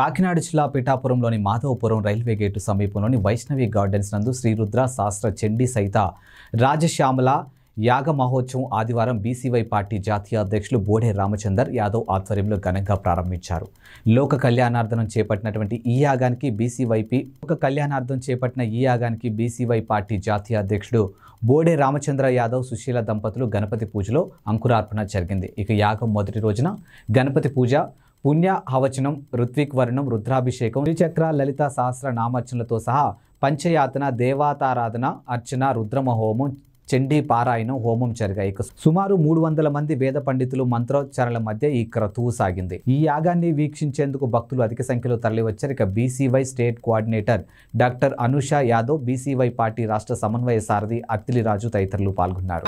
కాకినాడ జిల్లా పిఠాపురంలోని Madhavapuram railway gate సమీపంలోని Vaishnavi gardens నందు శ్రీరుద్ర శాస్త్ర చండీ సహిత రాజశ్యామల యాగ మహోత్సవం ఆదివారం బీసీవై పార్టీ జాతీయ అధ్యక్షులు బోడే రామచందర్ యాదవ్ ఆధ్వర్యంలో ఘనంగా ప్రారంభించారు. లోక కళ్యాణార్థం చేపట్టినటువంటి ఈ యాగానికి బీసీవై పార్టీ జాతీయ అధ్యక్షుడు బోడే రామచంద్ర యాదవ్ సుశీల దంపతులు గణపతి పూజలో అంకురార్పణ జరిగింది. ఇక యాగం మొదటి రోజున గణపతి పూజ, పుణ్య హవచనం, ఋత్విక్ వర్ణం, రుద్రాభిషేకం, శ్రీచక్ర, లలిత సహస్ర నామార్చనలతో సహా పంచయాతన, దేవతారాధన, అర్చన, రుద్రమహోమం, చండీ పారాయణం, హోమం జరిగాయి. సుమారు 300 మంది వేద పండితులు మంత్రోచ్చారణల మధ్య ఈ క్రతువు సాగింది. ఈ యాగాన్ని వీక్షించేందుకు భక్తులు అధిక సంఖ్యలో తరలివచ్చారు. ఇక BCY state coordinator doctor Anusha Yadav, BCY party రాష్ట్ర సమన్వయ సారథి అత్తిలి రాజు తదితరులు పాల్గొన్నారు.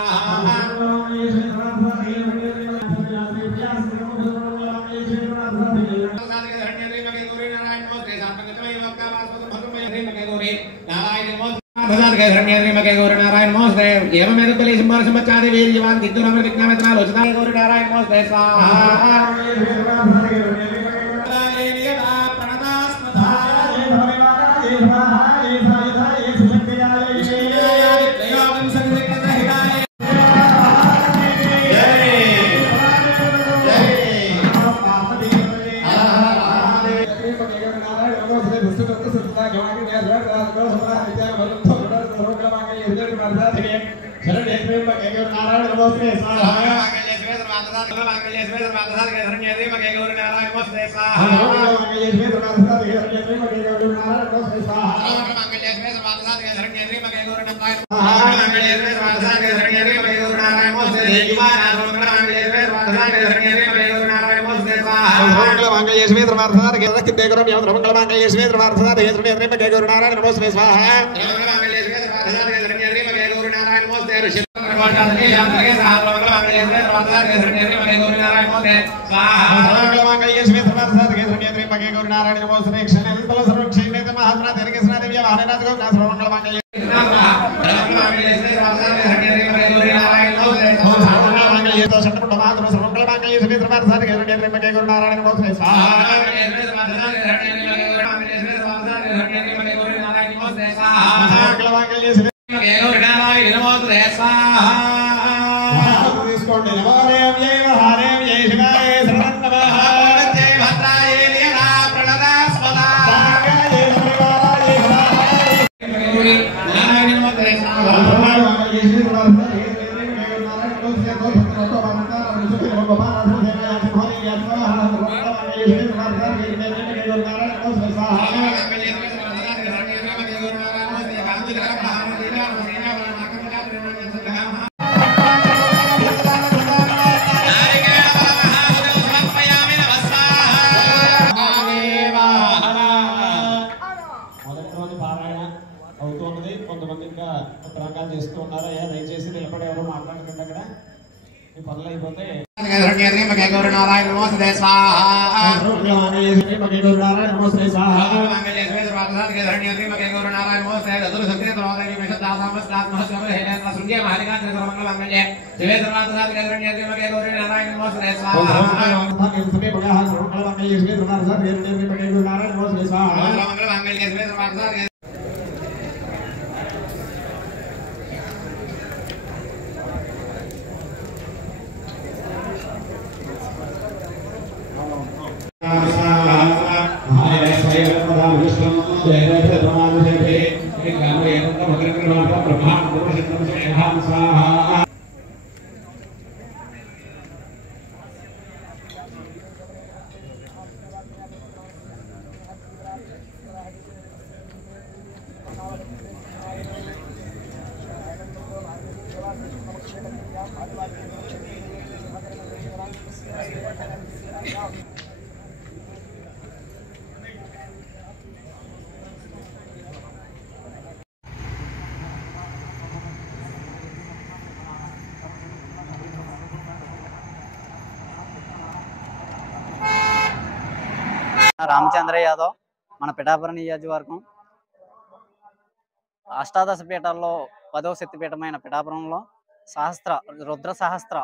नारायण मोस्ते एवं मेरे बलि सिंहासन संबचादि वीर्यवान दिग्गुरम विज्ञानतना लोचना गौरी नारायण मोस्ते स्वाहा రామచంద్ర యాదవ్ మన పిఠాపురం నియోజకవర్గం అష్టాదశ పీఠాల్లో 10వ శక్తిపీఠమైన పిఠాపురంలో రుద్ర సహస్ర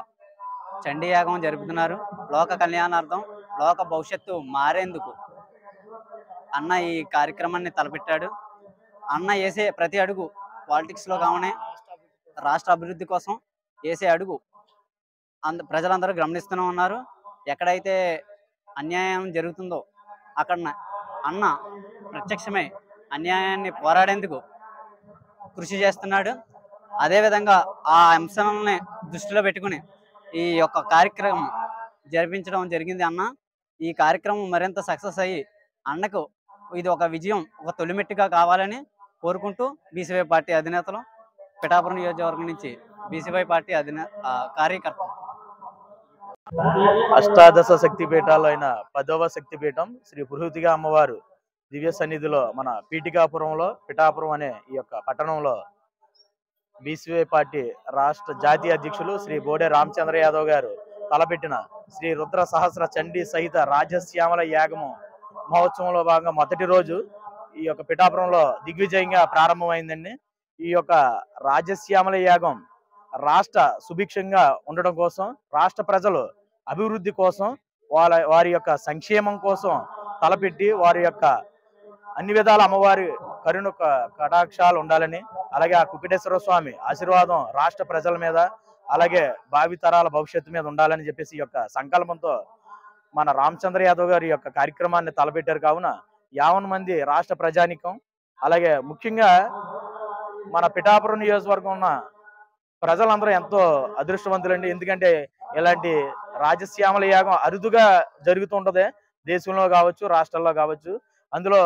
చండీ యాగం జరుపుతున్నారు. లోక కళ్యాణార్థం, లోక భవిష్యత్తు మారేందుకు అన్న ఈ కార్యక్రమాన్ని తలపెట్టాడు. అన్న వేసే ప్రతి అడుగు పాలిటిక్స్లో కావనే రాష్ట్ర అభివృద్ధి కోసం వేసే అడుగు ప్రజలందరూ గమనిస్తూనే ఉన్నారు. ఎక్కడైతే అన్యాయం జరుగుతుందో అక్కడ అన్న ప్రత్యక్షమై అన్యాయాన్ని పోరాడేందుకు కృషి చేస్తున్నాడు. అదేవిధంగా ఆ అంశాలని దృష్టిలో పెట్టుకుని ఈ యొక్క కార్యక్రమం జరిపించడం జరిగింది. అన్న ఈ కార్యక్రమం మరింత సక్సెస్ అయ్యి అన్నకు ఇది ఒక విజయం, ఒక తొలిమెట్టుగా కావాలని కోరుకుంటూ బీసీవై పార్టీ అధినేతలు, పిఠాపురం నియోజకవర్గం నుంచి బీసీవై పార్టీ కార్యకర్త. అష్టాదశ శక్తిపీఠాలు అయిన 10వ శక్తిపీఠం శ్రీ పురుహూతిగా అమ్మవారు దివ్య సన్నిధిలో మన పీఠికాపురంలో పిఠాపురం అనే ఈ యొక్క పట్టణంలో బీసీవై పార్టీ రాష్ట్ర జాతీయ అధ్యక్షులు శ్రీ బోడే రామచంద్ర యాదవ్ గారు తలపెట్టిన శ్రీ రుద్ర సహస్ర చండీ సహిత రాజశ్యామల యాగము మహోత్సవంలో భాగంగా మొదటి రోజు ఈ యొక్క పిఠాపురంలో దిగ్విజయంగా ప్రారంభమైందండి. ఈ యొక్క రాజశ్యామల యాగం రాష్ట్ర సుభిక్షంగా ఉండడం కోసం, రాష్ట్ర ప్రజలు అభివృద్ధి కోసం, వారి యొక్క సంక్షేమం కోసం తలపెట్టి వారి యొక్క అన్ని విధాల అమ్మవారి కరుణ కటాక్షాలు ఉండాలని, అలాగే ఆ కుక్కటేశ్వర స్వామి ఆశీర్వాదం రాష్ట్ర ప్రజల మీద, అలాగే భావితరాల భవిష్యత్తు మీద ఉండాలని చెప్పేసి ఈ యొక్క సంకల్పంతో మన రామచంద్ర యాదవ్ గారి యొక్క కార్యక్రమాన్ని తలపెట్టారు. కావున 50 మంది రాష్ట్ర ప్రజానికం, అలాగే ముఖ్యంగా మన పిఠాపురం నియోజకవర్గం ఉన్న ప్రజలందరూ ఎంతో అదృష్టవంతులండి. ఎందుకంటే ఇలాంటి రాజశ్యామల యాగం అరుదుగా జరుగుతుంటది, దేశంలో కావచ్చు, రాష్ట్రాల్లో కావచ్చు. అందులో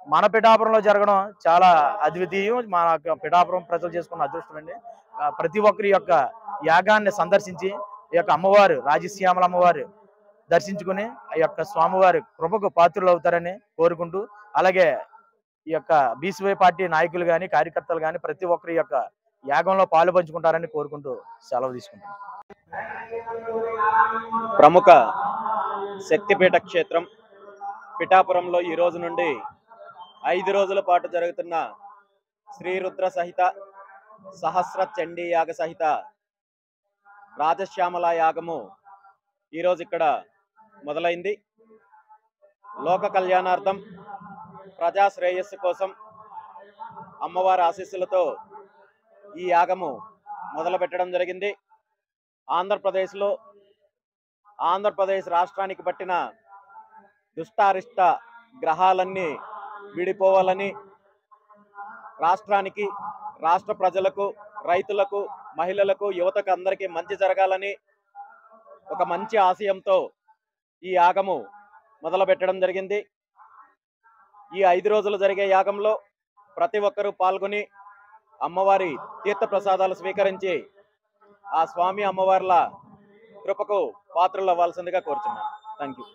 మన పిఠాపురంలో జరగడం చాలా అద్వితీయం. మన పిఠాపురం ప్రజలు చేసుకున్న అదృష్టం అండి. ప్రతి ఒక్కరి యొక్క యాగాన్ని సందర్శించి ఈ యొక్క అమ్మవారు రాజశ్యామల అమ్మవారు దర్శించుకుని ఆ యొక్క స్వామివారి కృపకు పాత్రులు అవుతారని కోరుకుంటూ, అలాగే ఈ యొక్క బీసీవై పార్టీ నాయకులు కానీ కార్యకర్తలు కానీ ప్రతి ఒక్కరి యొక్క యాగంలో పాలు పంచుకుంటారని కోరుకుంటూ సెలవు తీసుకుంటాం. ప్రముఖ శక్తిపీఠ క్షేత్రం పిఠాపురంలో ఈ రోజు నుండి 5 రోజుల పాటు జరుగుతున్న శ్రీ రుద్ర సహిత సహస్ర చండీ యాగ సహిత రాజశ్యామల యాగము ఈరోజు ఇక్కడ మొదలైంది. లోక కళ్యాణార్థం, ప్రజా శ్రేయస్సు కోసం అమ్మవారి ఆశీస్సులతో ఈ యాగము మొదలు పెట్టడం జరిగింది. ఆంధ్రప్రదేశ్ రాష్ట్రానికి పట్టిన దుష్టారిష్ట గ్రహాలన్నీ విడిపోవాలని, రాష్ట్రానికి, రాష్ట్ర ప్రజలకు, రైతులకు, మహిళలకు, యువతకు అందరికీ మంచి జరగాలని ఒక మంచి ఆశయంతో ఈ యాగము మొదలు పెట్టడం జరిగింది. ఈ 5 రోజులు జరిగే యాగంలో ప్రతి ఒక్కరూ పాల్గొని అమ్మవారి తీర్థ ప్రసాదాలు స్వీకరించి ఆ స్వామి అమ్మవార్ల కృపకు పాత్రలు అవ్వాల్సిందిగా కోరుచున్నాను. Thank you.